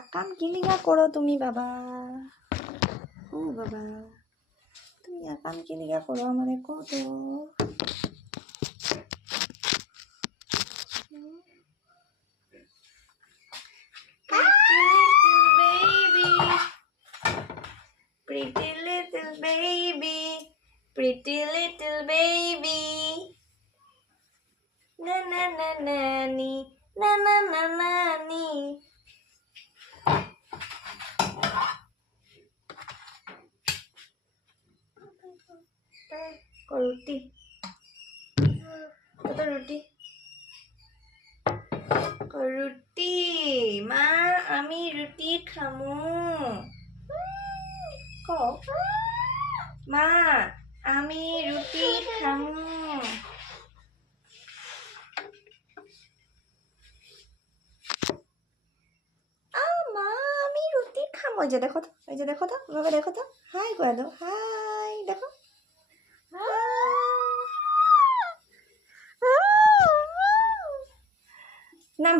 আকাম কিলিগা করো তুমি বাবা, ও বাবা তুমি আকাম কিলিগা করো আমারে কত। Pretty little baby, pretty little baby, na na na nanny, na na na nanny. রুটি কত রুটি রুটি মা আমি রুটি খামু মা আমি রুটি খামু মা আমি রুটি খামু। ওই যে দেখো তো, ওই যে দেখো তো, বাবা দেখো তো, হাই করে দাও, হাই দেখো, নাম